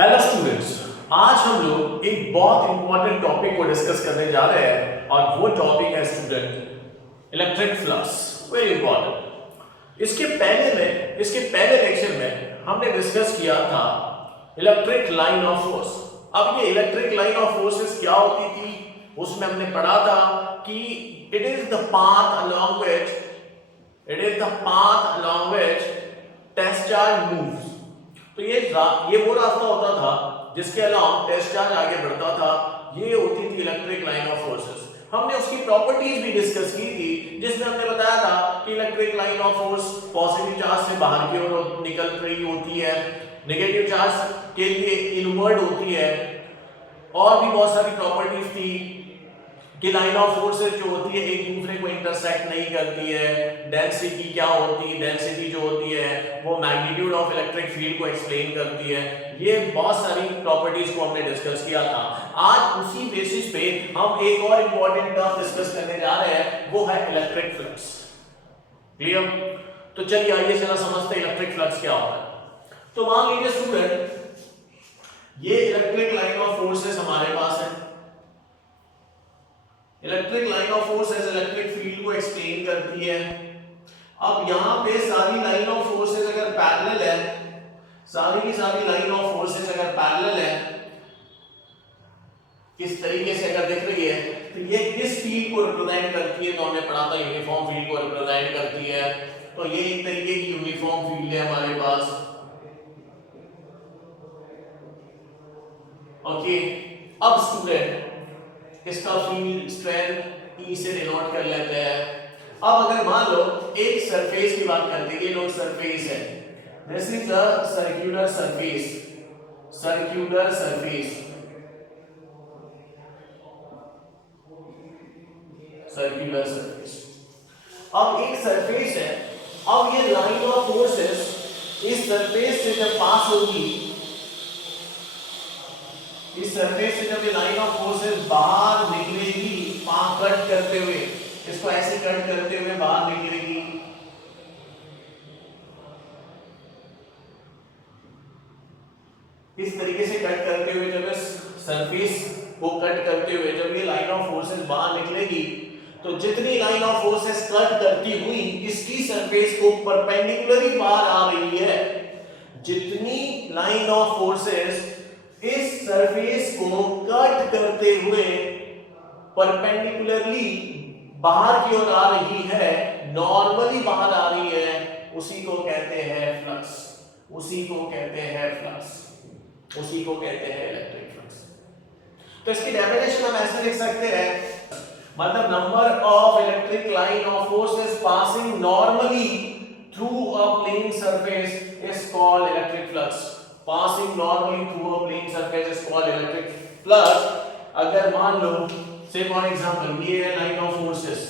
Hello students, आज हम लोग एक बहुत इंपॉर्टेंट टॉपिक को डिस्कस करने जा रहे हैं और वो टॉपिक है student electric flux. Very important. इसके पहले लेक्चर में हमने डिस्कस किया था इलेक्ट्रिक लाइन ऑफ फोर्स। अब ये इलेक्ट्रिक लाइन ऑफ फोर्सेस क्या होती थी, उसमें हमने पढ़ा था कि it is the path along which test charge moves. तो ये वो रास्ता होता था जिसके अलावा टेस्ट चार्ज आगे बढ़ता था। ये होती थी इलेक्ट्रिक लाइन ऑफ फोर्सेस। हमने उसकी प्रॉपर्टीज भी डिस्कस की थी, जिसमें हमने बताया था कि electric line of force positive charge से बाहर की ओर निकल रही होती है, नेगेटिव चार्ज के लिए इनवर्ड होती है, और भी बहुत सारी प्रॉपर्टीज थी कि लाइन ऑफ फोर्सेस जो होती है एक दूसरे को इंटरसेक्ट नहीं करती है। डेंसिटी क्या होती है, डेंसिटी जो होती है वो मैग्नीट्यूड ऑफ इलेक्ट्रिक फील्ड को एक्सप्लेन करती है। ये बहुत सारी प्रॉपर्टीज को हमने डिस्कस किया था। आज उसी बेसिस पे हम एक और इंपॉर्टेंट टर्म डिस्कस करने जा रहे हैं, वो है इलेक्ट्रिक फ्लक्स। क्लियर? तो चलिए आइए जरा समझते हैं इलेक्ट्रिक फ्लक्स क्या होता है। तो मान लीजिए स्टूडेंट, ये इलेक्ट्रिक लाइन ऑफ फोर्सेस हमारे पास है। Electric line of forces electric field को एक्सप्लेन करती है। अब यहां पे सारी लाइन ऑफ फोर्सेस अगर पैरेलल है, सारी की सारी लाइन ऑफ फोर्सेस अगर पैरेलल है, किस तरीके से अगर दिख रही है, तो ये किस फील्ड को रिप्रेजेंट करती है? तो हमने पढ़ा था यूनिफॉर्म फील्ड को रिप्रेजेंट करती है। तो ये एक तरीके की यूनिफॉर्म फील्ड है हमारे पास। ओके, अब स्टूडेंट इसका फील्ड स्ट्रेंथ E से डिनोट कर लेते हैं। अब अगर मान लो एक सरफेस की बात करते हैं, ये लो सरफेस है, this is a circular surface, circular surface, circular surface. अब एक सरफेस है, अब ये लाइन ऑफ फोर्सेस इस सरफेस से जब पास होगी, इस सरफेस से जब ये लाइन ऑफ फोर्सेस बाहर निकलेगी, कट करते हुए, इसको ऐसे कट करते हुए बाहर निकलेगी, इस तरीके से कट करते हुए, जब इस सरफेस को कट करते हुए जब ये लाइन ऑफ फोर्सेस बाहर निकलेगी, तो जितनी लाइन ऑफ फोर्सेस कट करती हुई इसकी सरफेस को परपेंडिकुलरली बाहर आ रही है, जितनी लाइन ऑफ फोर्सेस इस सरफेस को कट करते हुए परपेंडिकुलरली बाहर की ओर आ रही है, नॉर्मली बाहर आ रही है, उसी को कहते हैं फ्लक्स, उसी को कहते हैं फ्लक्स, उसी को कहते हैं इलेक्ट्रिक फ्लक्स। तो इसकी डेफिनेशन हम ऐसे लिख सकते हैं, मतलब number of electric line of forces passing normally through a plane surface is called electric flux. Passing normally through a plane surface is called electric flux। अगर मान लो say for example ये है लाइन ऑफ फोर्सेस,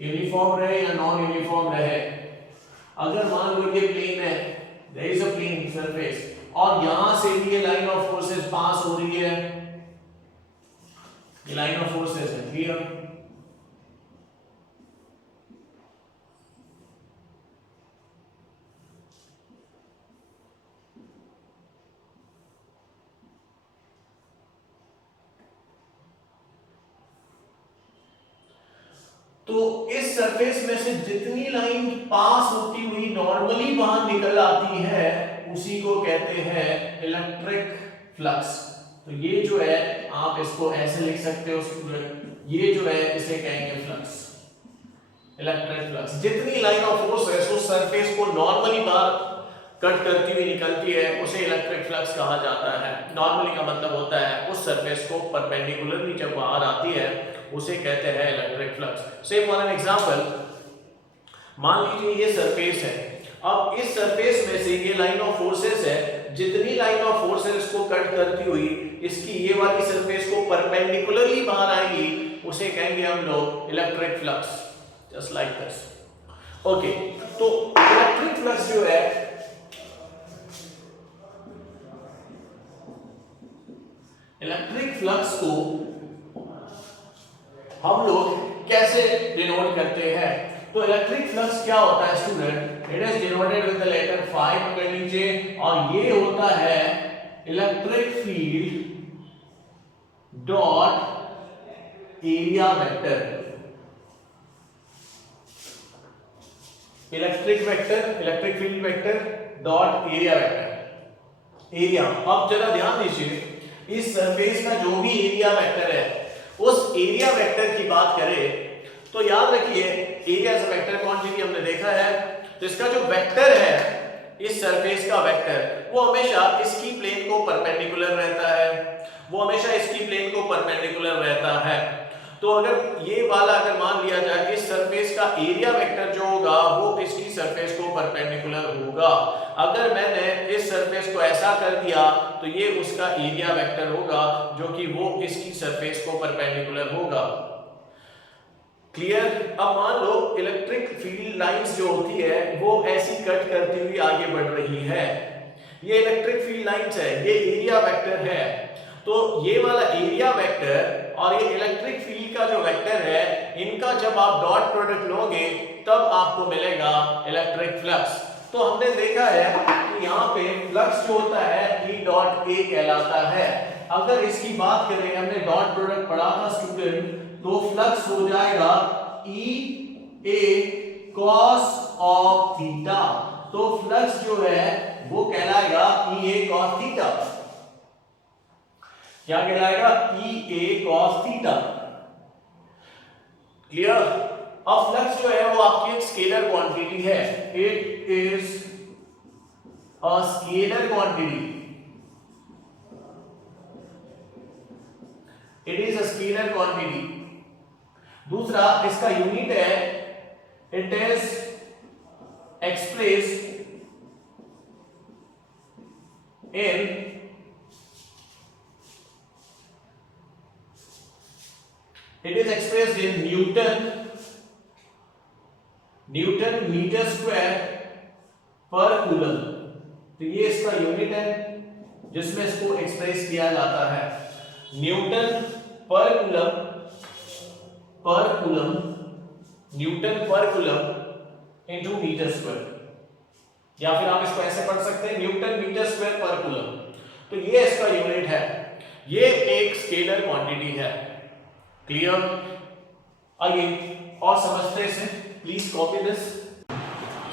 यूनिफॉर्म रहे या non uniform रहे, अगर मान लो ये प्लेन है, there is a plane surface, और यहां से भी ये लाइन ऑफ फोर्सेस पास हो रही है, ये लाइन ऑफ फोर्सेस है, क्लियर? तो इस सरफेस में से जितनी लाइन पास होती हुई नॉर्मली बाहर निकल आती है, उसी को कहते हैं इलेक्ट्रिक फ्लक्स। तो ये जो है आप इसको ऐसे लिख सकते हो स्टूडेंट, ये जो है इसे कहेंगे फ्लक्स, इलेक्ट्रिक फ्लक्स। जितनी लाइन ऑफ फोर्स है उस सरफेस को नॉर्मली बाहर कट करती हुई निकलती है, उसे इलेक्ट्रिक फ्लक्स कहा जाता है। नॉर्मली का मतलब होता है उस सरफेस को परपेंडिकुलरली जब बाहर आती है, उसे कहते हैं इलेक्ट्रिक फ्लक्स। से फॉर एन एग्जांपल, मान लीजिए ये सरफेस है, अब इस सरफेस में से ये लाइन ऑफ फोर्सेस है, जितनी लाइन ऑफ फोर्सेस इसको कट करती हुई इसकी ये वाली सरफेस को परपेंडिकुलरली बाहर आएगी, उसे कहेंगे हम लोग electric flux, just like this. Okay, तो इलेक्ट्रिक फ्लक्स जो है, इलेक्ट्रिक फ्लक्स को हम लोग कैसे डिनोट करते हैं? तो इलेक्ट्रिक फ्लक्स क्या होता है student, it is denoted with the letter phi पकड़ लीजिए, और ये होता है electric field dot area vector, electric field vector dot area vector. Area, अब जरा ध्यान दीजिए, इस सरफेस का जो भी एरिया वेक्टर है, उस एरिया वेक्टर की बात करें तो याद रखिए एरिया एज वेक्टर क्वांटिटी हमने देखा है, तो इसका जो वेक्टर है इस सरफेस का वेक्टर वो हमेशा इसकी प्लेन को परपेंडिकुलर रहता है, वो हमेशा इसकी प्लेन को परपेंडिकुलर रहता है। तो अगर ये वाला अगर मान लिया जाए इस सरफेस का एरिया वेक्टर जो होगा वो इसकी सरफेस को परपेंडिकुलर होगा, अगर मैंने इस सरफेस को ऐसा कर दिया तो ये उसका एरिया वेक्टर होगा जो कि वो इसकी सरफेस को परपेंडिकुलर होगा। क्लियर? अब मान लो इलेक्ट्रिक फील्ड लाइंस जो होती है वो ऐसी कट करती हुई आगे बढ़ रही है, ये इलेक्ट्रिक फील्ड लाइंस है, ये एरिया वेक्टर है, तो ये वाला एरिया वेक्टर और ये इलेक्ट्रिक फील्ड का जो वेक्टर है इनका जब आप डॉट प्रोडक्ट लोगे तब आपको मिलेगा इलेक्ट्रिक फ्लक्स। तो हमने देखा है कि यहाँ पे फ्लक्स जो होता है E डॉट A कहलाता है। अगर इसकी बात करें, हमने डॉट प्रोडक्ट पढ़ा था स्टूडेंट, तो फ्लक्स हो जाएगा E A cos of theta, तो फ्लक्स जो है वो कहलाएगा E A cos थीटा। क्या कहलाएगा? E A cos theta. Clear? अब फ्लक्स जो है वो आपकी एक स्केलर क्वांटिटी है, it is a scalar quantity, it is a scalar quantity. दूसरा इसका यूनिट है, it is express in newton metre square per coulomb. तो ये इसका यूनिट है जिसमें इसको एक्सप्रेस किया जाता है, न्यूटन पर कूलम, न्यूटन पर कूलम इनटू मीटर स्क्वायर, या फिर आप इसको ऐसे पढ़ सकते हैं Newton metre square per coulomb. तो ये इसका यूनिट है, ये एक स्केलर क्वांटिटी है। क्लियर? आइए और समझते हैं इसे, please copy this.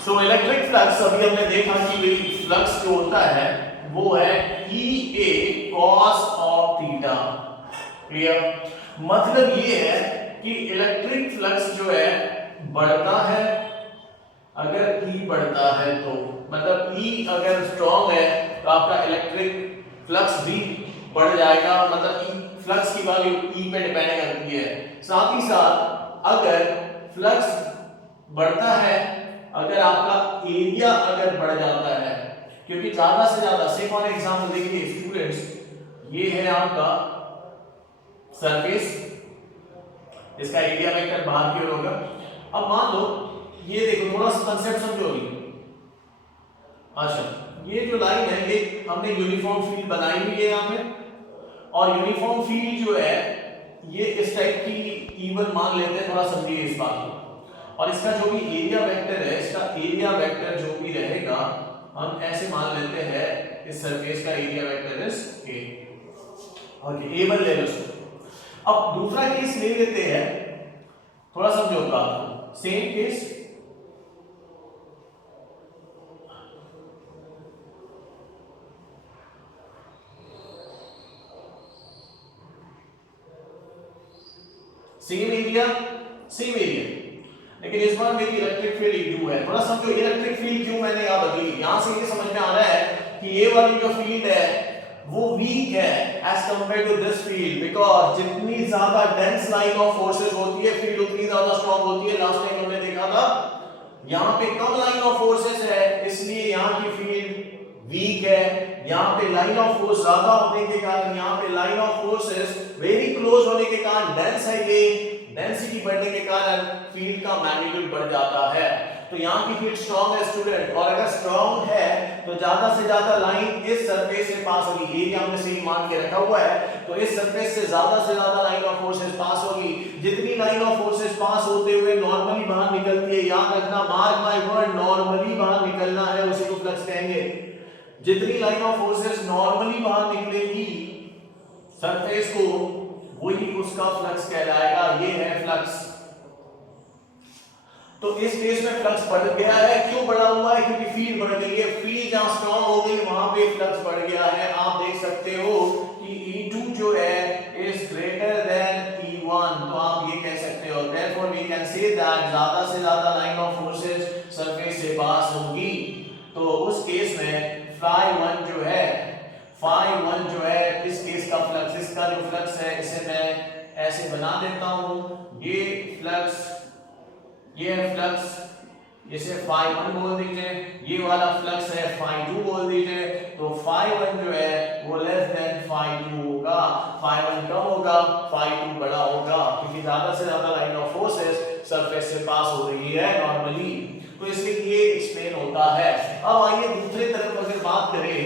So electric flux अभी हमने देखा कि फ्लक्स जो होता है वो है E A cos of theta. Clear? मतलब ये है कि इलेक्ट्रिक फ्लक्स जो है बढ़ता है, अगर E बढ़ता है तो मतलब E अगर स्ट्रॉन्ग है तो आपका इलेक्ट्रिक फ्लक्स भी बढ़ जाएगा, मतलब E फ्लक्स की वैल्यू E पे डिपेंड करती है। साथ ही साथ अगर फ्लक्स बढ़ता है, अगर आपका एरिया अगर बढ़ जाता है, क्योंकि ज्यादा से ज्यादा, से फॉर एग्जांपल देखिए स्टूडेंट्स, ये है आपका सरफेस, इसका एरिया वेक्टर बाहर की ओर होगा। अब मान लो ये देखो, थोड़ा सा कंसेप्ट समझो अभी। अच्छा, ये जो लाइन है ये हमने यूनिफॉर्म फील्ड बनाई हुई है यहाँ पे, और यूनिफॉर्म फील्ड जो है ये इस टाइप की इवन मान लेते हैं, थोड़ा समझिए इस बात को। और इसका जो भी एरिया वेक्टर है, इसका एरिया वेक्टर जो भी रहेगा हम ऐसे मान लेते हैं, इस सरफेस का area vector is A। Okay, A1 ले लो इसको। अब दूसरा केस ले लेते हैं, थोड़ा समझो बात को। सेम केस, सेम एरिया, लेकिन इस बार मेरी इलेक्ट्रिक फील्ड E2 है। थोड़ा समझो इलेक्ट्रिक फील्ड क्यों मैंने यहां बदली, यहां से ये समझ में आ रहा है कि ये वाली जो फील्ड है वो वीक है as compare to this field, because जितनी ज्यादा डेंस लाइन ऑफ फोर्सेस होती है फील्ड उतनी ज्यादा स्ट्रांग होती है। लास्ट टाइम हमने देखा था यहां पे कम लाइन ऑफ फोर्सेस है, इसलिए यहां की फील्ड वीक है। यहां पे लाइन ऑफ फोर्स ज्यादा होने के कारण, यहां पे line of forces very close होने के कारण डेंस है, ये डेंसिटी बढ़ने के कारण फील्ड का मैग्नीट्यूड बढ़ जाता है। तो यहाँ की फील्ड स्ट्रांग है स्टूडेंट, और अगर स्ट्रांग है तो ज्यादा से ज्यादा लाइन इस सरफेस से पास होगी। एरिया हमने सेम मान के रखा हुआ है, तो इस सरफेस से ज्यादा लाइन ऑफ फोर्सेस पास होगी। जितनी लाइन ऑफ फोर्सेस पास होते हुए नॉर्मली बाहर निकलती है, याद रखना, मार्क माय वर्ड, नॉर्मली बाहर निकलना है, उसी को फ्लक्स कहेंगे। जितनी लाइन ऑफ फोर्सेस नॉर्मली बाहर निकलेगी सरफेस को, वही उसका फ्लक्स कहलाएगा। ये है फ्लक्स। तो इस केस में फ्लक्स बढ़ गया है। क्यों बढ़ा हुआ है? क्योंकि फील्ड बढ़ गई है। फील्ड जहां स्ट्रांग हो गई वहां पे फ्लक्स बढ़ गया है। आप देख सकते हो कि E2 जो है इज ग्रेटर देन E1, तो आप ये कह सकते हो therefore we can say that ज्यादा से ज्यादा लाइन ऑफ फोर्सेस सरफेस से पास होगी। तो उस केस में phi1 जो है इस केस का फ्लक्स, इसका जो फ्लक्स है इसे मैं ऐसे बना देता हूं। ये है फ्लक्स, इसे phi1 बोल दीजिए। ये वाला फ्लक्स है phi2 बोल दीजिए। तो phi1 जो है वो लेस देन phi2 होगा, phi1 कम होगा, phi2 बड़ा होगा, क्योंकि ज्यादा से ज्यादा लाइन ऑफ फोर्सेस सरफेस से पास हो रही है नॉर्मली। तो इसलिए ये एक्सप्लेन होता है। अब आइए दूसरी तरफ अगर बात करें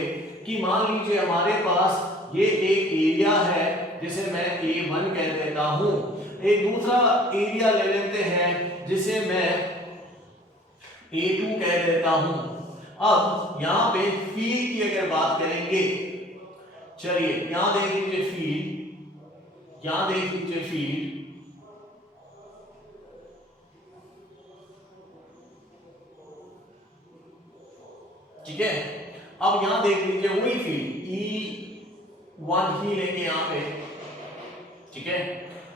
कि मान लीजिए हमारे पास ये एक एरिया है जिसे मैं A1 कह देता हूं। एक दूसरा एरिया ले लेते हैं जिसे मैं A2 कह देता हूं। अब यहां पे फील्ड की अगर बात करेंगे, चलिए यहां देख लीजिए फील्ड, ठीक है। अब यहां देख लीजिए वही फील्ड E1 ही लेंगे यहां पे, ठीक है।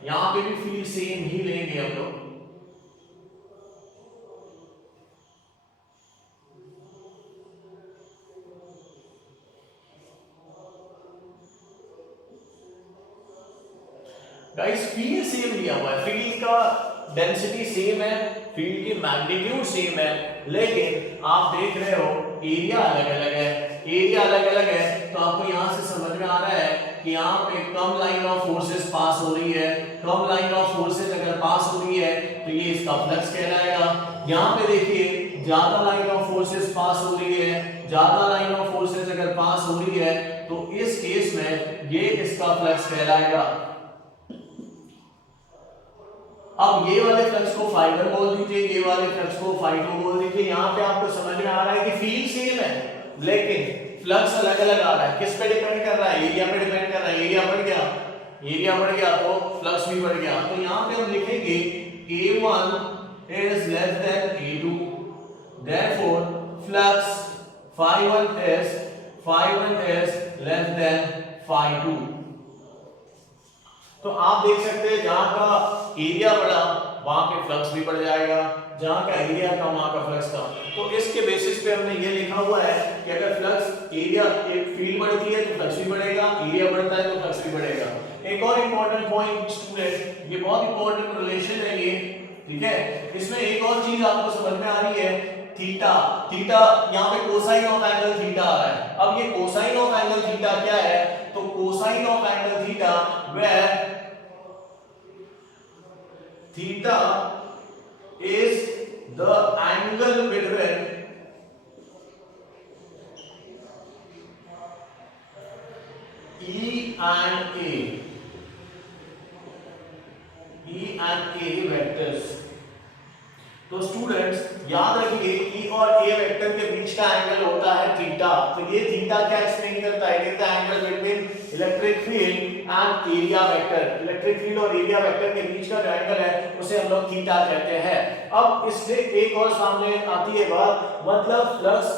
यहां पे भी फील्ड सेम ही लेंगे हम लोग। गाइस फील्ड सेम लिया हुआ है, फील्ड का डेंसिटी सेम है, फील्ड की मैग्नीट्यूड सेम है, लेकिन आप देख रहे हो एरिया अलग अलग है। तो आपको यहां से समझ में आ रहा है कि यहाँ पे कम लाइन ऑफ फोर्सेस पास हो रही है। कम लाइन ऑफ फोर्सेस अगर पास हो रही है तो ये इसका फ्लक्स कहलाएगा। यहाँ पे देखिए ज्यादा लाइन ऑफ फोर्सेस पास हो रही है, ज्यादा लाइन ऑफ फोर्सेस अगर पास हो रही है तो इस केस में ये इसका फ्लक्स कहलाएगा। अब ये वाले फ्लक्स को phi1 बोल दीजिए, ये वाले फ्लक्स को phi2 बोल दीजिए। यहाँ पे आपको समझ में आ रहा है कि फील्ड सेम है लेकिन फ्लक्स अलग अलग आ रहा है। किस पे डिपेंड कर रहा है? एरिया पे डिपेंड कर रहा है। एरिया बढ़ गया तो फ्लक्स भी बढ़ गया। तो यहाँ पे हम लिखेंगे A1 is less than A2, therefore flux phi1 is less than phi2। तो आप देख सकते हैं जहां का एरिया बढ़ा वहां पे फ्लक्स भी बढ़ जाएगा, जहां का एरिया कम वहां का फ्लक्स कम। तो इसके बेसिस पे हमने ये लिखा हुआ है कि अगर फ्लक्स एरिया एक फील्ड बढ़ती है तो फ्लक्स भी बढ़ेगा, एरिया बढ़ता है तो फ्लक्स भी बढ़ेगा। एक और इंपॉर्टेंट पॉइंट स्टूडेंट, ये बहुत इंपॉर्टेंट रिलेशन है ये, ठीक है। इसमें एक और चीज आपको समझ में आ रही है, थीटा यहाँ पे कोसाइन ऑफ एंगल थीटा आ रहा है। अब ये कोसाइन ऑफ एंगल थीटा क्या है? तो cosine of angle theta where theta is the angle between E and A vectors। तो स्टूडेंट्स याद रखिए E और A वेक्टर के बीच का एंगल होता है थीटा। तो ये थीटा क्या एक्सप्लेन करता है? It is the angle between electric field and area vector. Electric field और एरिया वेक्टर के बीच का जो एंगल है उसे हम लोग थीटा कहते हैं। अब इससे एक और सामने आती है बात, मतलब फ्लक्स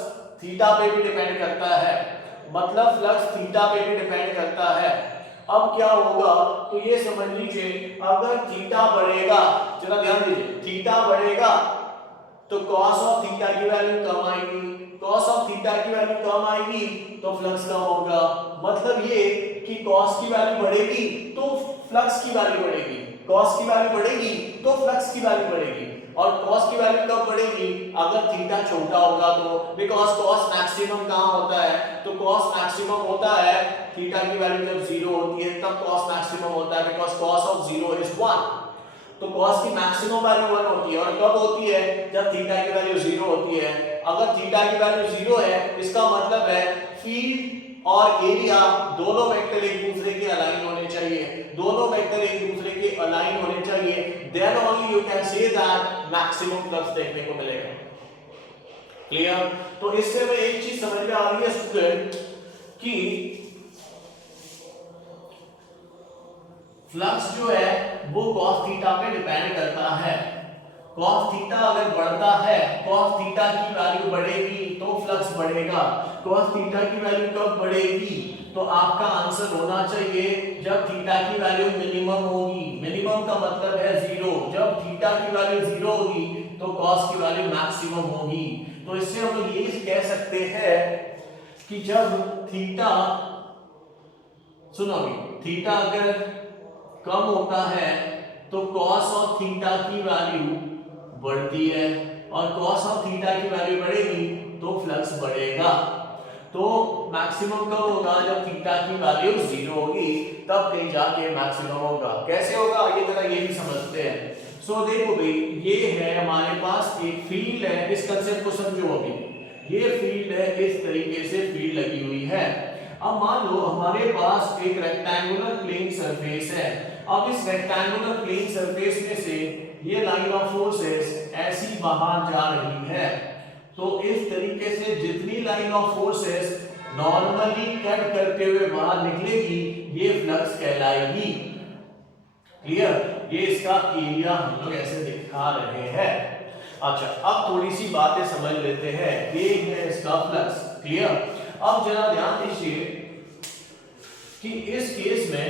थीटा पे भी डिपेंड करता है। अब क्या होगा तो ये समझ लीजिए, अगर थीटा बढ़ेगा, जरा ध्यान दीजिए, थीटा बढ़ेगा तो cos ऑफ थीटा की वैल्यू कम आएगी, cos ऑफ थीटा की वैल्यू कम आएगी तो फ्लक्स कम होगा। मतलब ये कि cos की वैल्यू बढ़ेगी तो फ्लक्स की वैल्यू बढ़ेगी, cos की वैल्यू बढ़ेगी तो फ्लक्स की वैल्यू बढ़ेगी। और cos की वैल्यू कब बढ़ेगी? अगर थीटा छोटा होगा तो, बिकॉज cos मैक्सिमम कहां होता है? तो cos मैक्सिमम होता है थीटा की वैल्यू जब 0 होती है तब cos मैक्सिमम होता है, बिकॉज cos ऑफ 0 इज 1। तो cos की मैक्सिमम वैल्यू 1 होती है, और कब होती है? जब थीटा की वैल्यू 0 होती है। अगर थीटा की वैल्यू 0 है, इसका मतलब है फील्ड और एरिया दोनों वेक्टर एक दूसरे के अलाइन होने चाहिए, दोनों वेक्टर एक दूसरे के अलाइन होने चाहिए, then only you can say that maximum flux देखने को मिलेगा। क्लियर? तो इससे में एक चीज समझ में आ रही है स्टूडेंट कि फ्लक्स जो है वो cos थीटा पे डिपेंड करता है। cos थीटा अगर बढ़ता है, cos थीटा की वैल्यू बढ़ेगी तो फ्लक्स बढ़ेगा। cos थीटा की वैल्यू कब बढ़ेगी? तो आपका आंसर होना चाहिए जब थीटा की वैल्यू मिनिमम होगी। मिनिमम का मतलब है 0। जब थीटा की वैल्यू 0 होगी तो cos की वैल्यू मैक्सिमम होगी। तो इससे हम लोग ये कह सकते हैं कि जब थीटा, सुनो थीटा अगर कम होता है तो cos ऑफ थीटा की वैल्यू बढ़ती है, और cos ऑफ थीटा की वैल्यू बढ़ेगी तो फ्लक्स बढ़ेगा। तो मैक्सिमम कब होगा? जब थीटा की वैल्यू 0 होगी, तब कहीं जाके मैक्सिमम होगा। कैसे होगा ये जरा ये भी समझते हैं। सो देखो भाई, ये है हमारे पास एक फील्ड है, इस कंसेप्ट को समझो अभी। ये फील्ड है, इस तरीके से फील्ड लगी हुई है। अब मान लो हमारे पास एक रेक्टेंगुलर प्लेन सरफेस है। अब इस रेक्टेंगुलर प्लेन सरफेस में से ये लाइन ऑफ फोर्सेस ऐसी बाहर जा रही है। तो इस तरीके से जितनी line of forces normally cut करते हुए बाहर निकलेगी, ये फ्लक्स कहलाएगी। क्लियर? ये इसका एरिया हम लोग ऐसे दिखा रहे हैं। अच्छा, अब थोड़ी सी बातें समझ लेते हैं। ये है इसका फ्लक्स। क्लियर? अब जरा ध्यान दीजिए कि इस केस में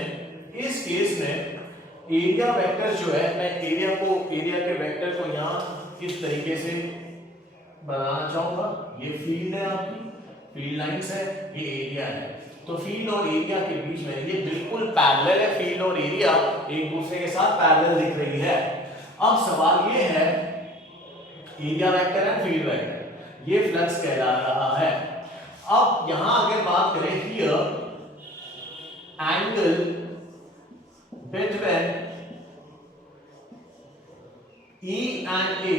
एरिया वेक्टर जो है, मैं एरिया के वेक्टर को यहाँ इस तरीके से बनाना चाहूंगा। ये फील्ड है, आपकी फील्ड लाइंस है, ये एरिया है। तो फील्ड और एरिया के बीच में ये बिल्कुल पैरेलल है। फील्ड और एरिया एक दूसरे के साथ पैरेलल दिख रही है। अब सवाल ये है, area vector and field vector, ये फ्लक्स कहला रहा है। अब यहां अगर बात करें, here angle between E and A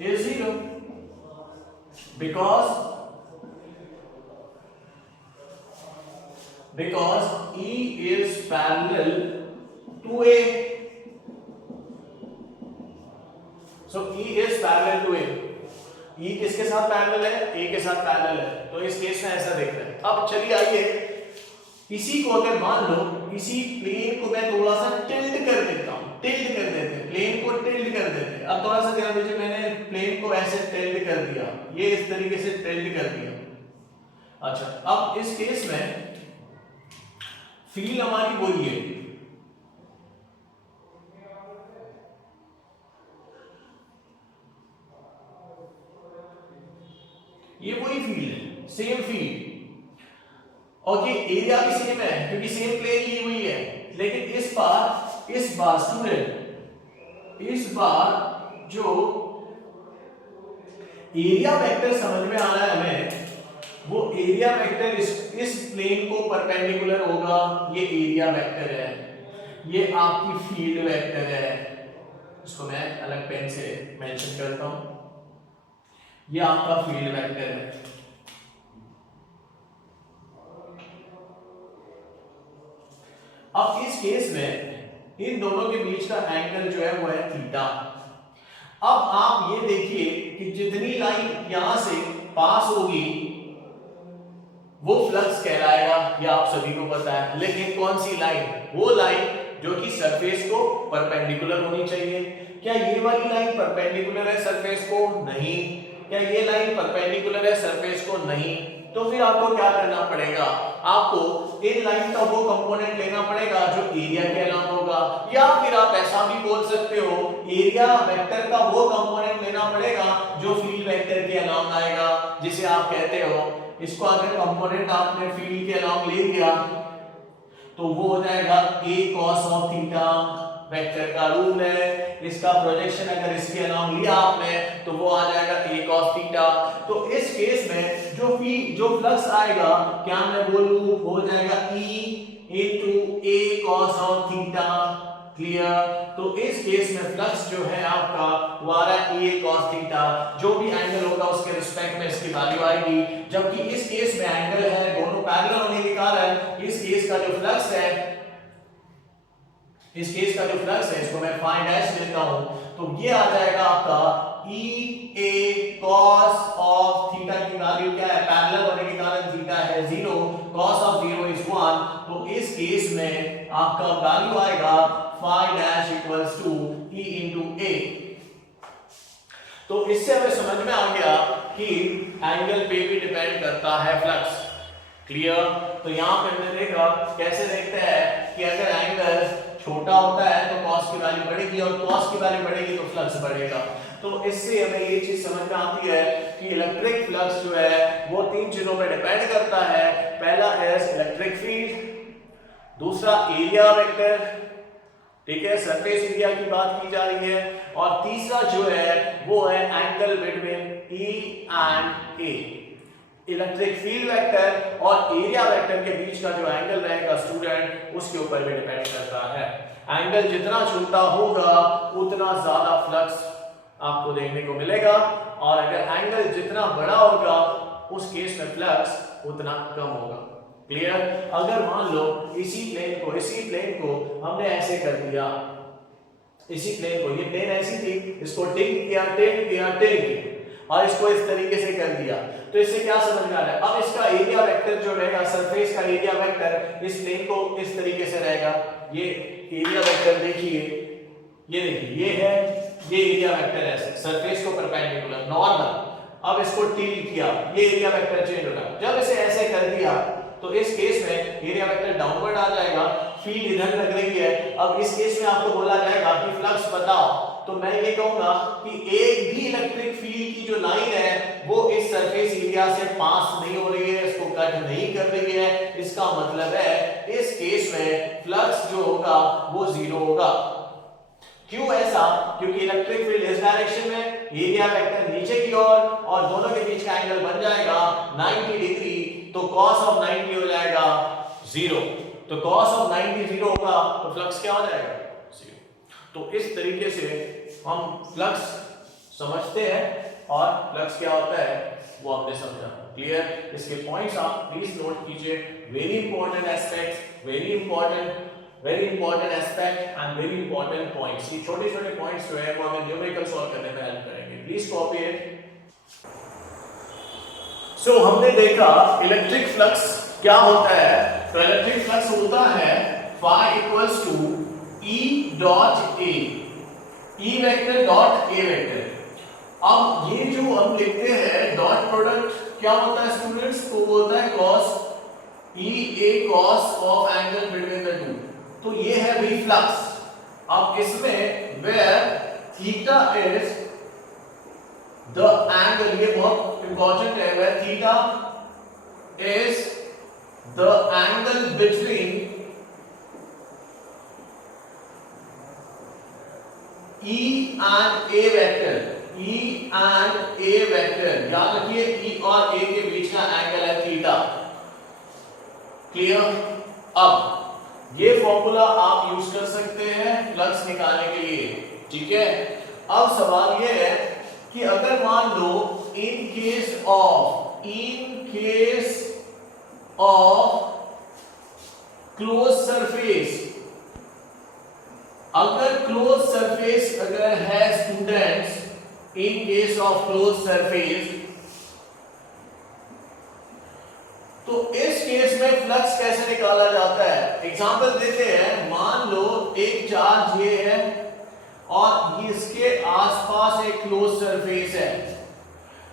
is 0 because E is parallel to A. So E is parallel to A. E किसके साथ पैरेलल है? A के साथ पैरेलल है। तो इस केस में ऐसा देखते हैं। अब चलिए आइए, इसी को अगर मान लो, इसी प्लेन को मैं थोड़ा सा टिल्ट कर देता हूं। टिल्ट कर देते हैं, प्लेन को टिल्ट कर देते हैं। अब थोड़ा सा ध्यान दीजिए, मैंने प्लेन को ऐसे टिल्ट कर दिया, ये इस तरीके से टिल्ट कर दिया। अच्छा, अब इस केस में फील्ड हमारी वही है, ये वही फील्ड है, सेम फील्ड। और ये एरिया भी सेम है क्योंकि सेम प्लेन ली हुई है। लेकिन इस बार स्टूडेंट, इस बार जो एरिया वेक्टर समझ में आ रहा है हमें, वो एरिया वेक्टर इस प्लेन को परपेंडिकुलर होगा। ये एरिया वेक्टर है, ये आपकी फील्ड वेक्टर है। इसको मैं अलग पेन से मेंशन करता हूं, ये आपका फील्ड वेक्टर है। अब इस केस में इन दोनों के बीच का एंगल जो है वो है थीटा। अब आप ये देखिए कि जितनी लाइन यहां से पास होगी वो फ्लक्स कहलाएगा, ये आप सभी को पता है। लेकिन कौन सी लाइन? वो लाइन जो कि सरफेस को परपेंडिकुलर होनी चाहिए। क्या ये वाली लाइन परपेंडिकुलर है सरफेस को? नहीं। क्या ये लाइन परपेंडिकुलर है सरफेस को? नहीं। तो फिर आपको क्या करना पड़ेगा? आपको इन लाइन का वो कंपोनेंट लेना पड़ेगा जो एरिया के अलाउंग होगा, या फिर आप ऐसा भी बोल सकते हो एरिया वेक्टर का वो कंपोनेंट लेना पड़ेगा जो फील्ड वेक्टर के अलाउंग आएगा, जिसे आप कहते हो, इसको अगर कंपोनेंट आपने फील्ड के अलाउंग ले लिया तो वो हो जाएगा a cos of theta. Vector का रूल है, इसका प्रोजेक्शन अगर इसके अलाउंग लिया आपने तो वो आ जाएगा a cos थीटा। तो इस केस में जो फ्लक्स आएगा, क्या मैं बोलूं, हो जाएगा E into a cos of theta। Clear. तो इस केस में फ्लक्स जो है आपका वो आ रहा है a cos थीटा, जो भी एंगल होगा उसके रिस्पेक्ट में इसकी वैल्यू आएगी। जबकि इस केस में एंगल है दोनों पैरेलल होने के कारण इस केस का जो फ्लक्स है, इस केस का जो फ्लक्स है इसको मैं फाइ डैश लेता हूं, तो ये आ जाएगा आपका e a cos of theta की वैल्यू क्या है, पैरेलल होने के कारण थीटा है 0, cos of 0 is 1, तो इस केस में आपका वैल्यू आएगा phi dash equals to e into a। तो इससे हमें समझ में आ गया कि एंगल पे भी डिपेंड करता है फ्लक्स। क्लियर। तो यहां पे हमने देखा कैसे देखते हैं कि अगर एंगल छोटा होता है तो cos की वैल्यू बढ़ेगी और cos की वैल्यू बढ़ेगी तो फ्लक्स बढ़ेगा। तो इससे हमें ये चीज समझ में आती है कि इलेक्ट्रिक फ्लक्स जो है वो तीन चीजों पे डिपेंड करता है। पहला है इलेक्ट्रिक फील्ड, दूसरा एरिया वेक्टर, ठीक है, सरफेस एरिया की बात की जा रही है, और तीसरा जो है वो है angle between E and A। Electric field vector और एरिया वेक्टर के बीच का जो एंगल रहेगा स्टूडेंट उसके ऊपर भी डिपेंड करता है। एंगल जितना छोटा होगा उतना ज्यादा फ्लक्स आपको देखने को मिलेगा, और अगर एंगल जितना बड़ा होगा उस केस में फ्लक्स उतना कम होगा। क्लियर। अगर मान लो इसी प्लेन को हमने ऐसे कर दिया, इसी प्लेन को, ये प्लेन ऐसी थी, इसको टिल्ट किया और इसको इस तरीके से कर दिया, तो इससे क्या समझ में आ रहा है, अब इसका एरिया वेक्टर जो रहेगा, सरफेस का एरिया वेक्टर इस प्लेन को इस तरीके से रहेगा। ये एरिया वेक्टर देखिए, ये देखिए, ये है, ये एरिया वेक्टर है सरफेस को परपेंडिकुलर नॉर्मल। अब इसको टिल्ट किया, ये एरिया वेक्टर चेंज होगा। जब इसे ऐसे कर दिया तो इस केस में एरिया वेक्टर डाउनवर्ड आ जाएगा, फील्ड इधर लग रही है। अब इस केस में आपको बोला जाएगा कि फ्लक्स बताओ, तो मैं ये कहूंगा कि एक भी इलेक्ट्रिक फील्ड की जो लाइन है वो इस सरफेस एरिया से पास नहीं हो रही है, इसको कट नहीं कर रही है। इसका मतलब है इस केस में फ्लक्स जो होगा वो जीरो होगा। क्यों ऐसा? क्योंकि इलेक्ट्रिक फील्ड इस डायरेक्शन में, एरिया वेक्टर नीचे की ओर, और दोनों के बीच का एंगल बन जाएगा 90 डिग्री, तो cos of 90 हो जाएगा 0। तो cos of 90 0 होगा तो फ्लक्स क्या हो जाएगा? 0। तो इस तरीके से हम फ्लक्स समझते हैं, और फ्लक्स क्या होता है वो आपने समझा। क्लियर। इसके पॉइंट्स आप प्लीज नोट कीजिए। Very important aspects, very important aspect and very important points. ये छोटे छोटे पॉइंट्स जो है वो हमें न्यूमेरिकल सॉल्व करने में हेल्प करेंगे। Please copy it. सो हमने देखा इलेक्ट्रिक फ्लक्स क्या होता है। तो इलेक्ट्रिक फ्लक्स होता है phi equals to E dot A, E vector dot A vector. अब ये जो हम लिखते हैं डॉट प्रोडक्ट क्या होता है स्टूडेंट्स? तो वो होता है cos E A cos of angle between the two. तो ये है भी फ्लक्स। अब इसमें where theta is the angle, ये बहुत इंपॉर्टेंट है, where theta is the angle between E and A vector, E and A vector, याद रखिए E और A के बीच का एंगल है थीटा। क्लियर। अब ये फॉर्मूला आप यूज कर सकते हैं फ्लक्स निकालने के लिए, ठीक है। अब सवाल ये है कि अगर मान लो in case of close surface, अगर क्लोज सरफेस अगर है students, in case of close surface, तो इस केस में फ्लक्स कैसे निकाला जाता है? एग्जांपल देते हैं। मान लो एक चार्ज ये है और इसके आसपास एक क्लोज सरफेस है,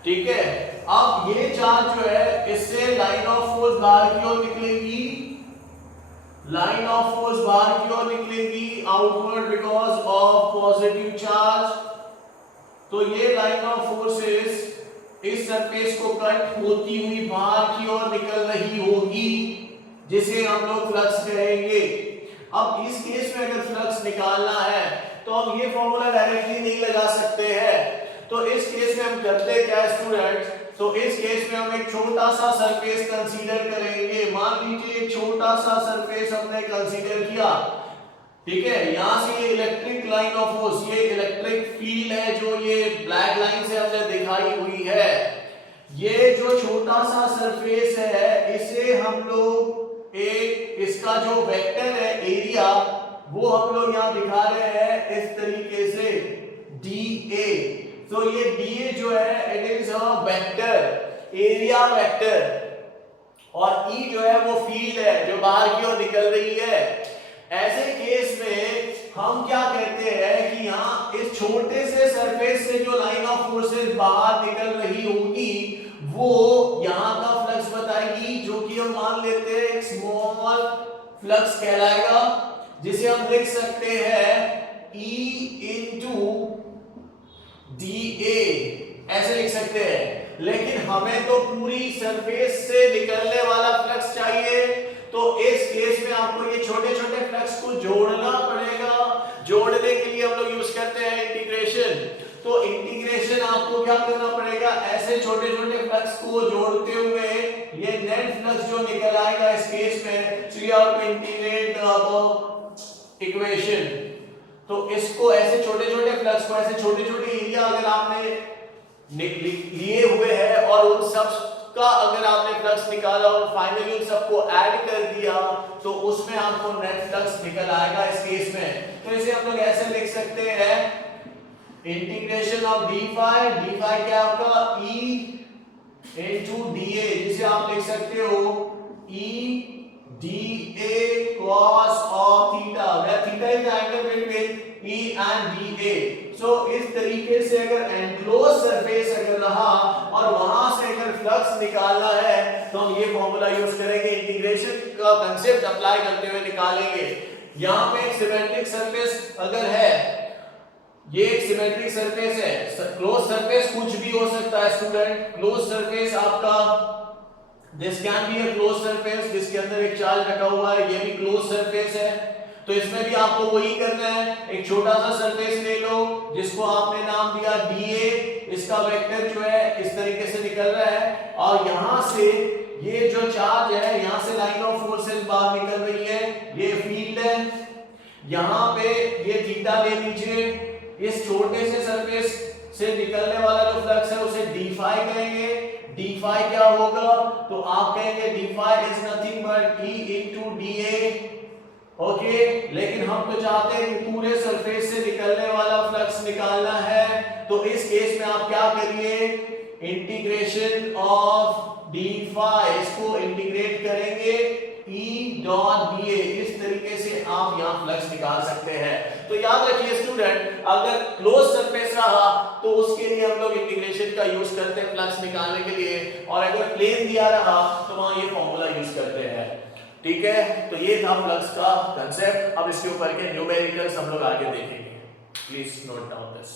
ठीक है। अब ये चार्ज जो है इससे लाइन ऑफ फोर्स बाहर की ओर निकलेगी, लाइन ऑफ फोर्स बाहर की ओर निकलेगी outward because of positive charge. तो ये लाइन ऑफ फोर्सेस इस सरफेस को कट होती हुई बाहर की ओर निकल रही होगी, जिसे हम लोग फ्लक्स कहेंगे। अब इस केस में अगर फ्लक्स निकालना है तो हम ये फॉर्मूला डायरेक्टली नहीं लगा सकते हैं। तो इस केस में हम करते क्या स्टूडेंट्स, तो इस केस में हम एक छोटा सा सरफेस कंसीडर करेंगे। मान लीजिए एक छोटा सा सरफेस हमने कंसीडर किया, ठीक है। यहां से ये इलेक्ट्रिक लाइन ऑफ फोर्स, ये इलेक्ट्रिक फील्ड है जो ये ब्लैक लाइन से हमने दिखाई हुई है। ये जो छोटा सा सरफेस है इसे हम लोग एक इसका जो वेक्टर है एरिया वो हम लोग यहां दिखा रहे हैं इस तरीके से dA। तो ये dA जो है it is a vector, area vector, और E जो है वो फील्ड है जो बाहर की ओर निकल रही है। ऐसे केस में हम क्या कहते हैं कि यहाँ इस छोटे से सरफेस से जो लाइन ऑफ फोर्सेस बाहर निकल रही होगी वो यहाँ का फ्लक्स बताएगी, जो कि हम मान लेते हैं एक स्मॉल फ्लक्स कहलाएगा, जिसे हम लिख सकते हैं E into dA, ऐसे लिख सकते हैं। लेकिन हमें तो पूरी सरफेस से निकलने वाला फ्लक्स चाहिए, तो इस केस में आपको ये छोटे छोटे फ्लक्स को जोड़ना पड़ेगा। जोड़ने के लिए हम लोग यूज करते हैं इंटीग्रेशन। तो इंटीग्रेशन आपको क्या करना पड़ेगा, ऐसे छोटे छोटे फ्लक्स को जोड़ते हुए ये नेट फ्लक्स जो निकल आएगा इस केस में, so you have to integrate the equation। तो इसको ऐसे छोटे छोटे फ्लक्स को ऐसे छोटे छोटे एरिया अगर आपने लिए हुए हैं और उन सब का अगर आपने फ्लक्स निकाला और फाइनली उन सबको ऐड कर दिया तो उसमें आपको नेट फ्लक्स निकल आएगा इस केस में। तो इसे हम लोग ऐसे लिख सकते हैं इंटीग्रेशन ऑफ डी फाई क्या आपका E into dA, जिसे आप लिख सकते हो E dA cos of theta, where theta is the angle between E and dA। So इस तरीके से अगर एनक्लोज सरफेस अगर रहा और वहां से अगर फ्लक्स निकालना है तो हम ये फॉर्मूला यूज करेंगे, इंटीग्रेशन का कांसेप्ट अप्लाई करते हुए निकालेंगे। यहाँ पे एक सिमेट्रिक सरफेस अगर है, ये एक सिमेट्रिक सरफेस है, क्लोज सरफेस कुछ भी हो सकता है स्टूडेंट। क्लोज सरफेस आपका this can be a close surface जिसके अंदर एक चार्ज रखा हुआ है, ये भी क्लोज सरफेस है। तो इसमें भी आपको वही करना है, एक छोटा सा सरफेस ले लो जिसको आपने नाम दिया dA, इसका वेक्टर जो है इस तरीके से निकल रहा है और यहां से ये जो चार्ज है यहां से लाइन ऑफ फोर्सेस बाहर निकल रही है, ये फील्ड है। यहां पे ये थीटा ले लीजिए, इस छोटे से सरफेस से निकलने वाला जो फ्लक्स है उसे d फाई कहेंगे। d फाई क्या होगा, तो आप कहेंगे d phi is nothing but E into dA। Okay, लेकिन हम तो चाहते हैं कि पूरे सरफेस से निकलने वाला फ्लक्स निकालना है, तो इस केस में आप क्या करिए, इंटीग्रेशन ऑफ डी फाई, इसको इंटीग्रेट करेंगे E डॉट dA। इस तरीके से आप यहाँ फ्लक्स निकाल सकते हैं। तो याद रखिए स्टूडेंट, अगर क्लोज सरफेस रहा तो उसके लिए हम लोग इंटीग्रेशन का यूज करते हैं फ्लक्स निकालने के लिए, और अगर प्लेन दिया रहा तो वहां ये फॉर्मूला यूज करते हैं। ठीक है, तो ये था फ्लक्स का कंसेप्ट। अब इसके ऊपर के न्यूमेरिकल्स हम लोग आगे देखेंगे। Please note down this.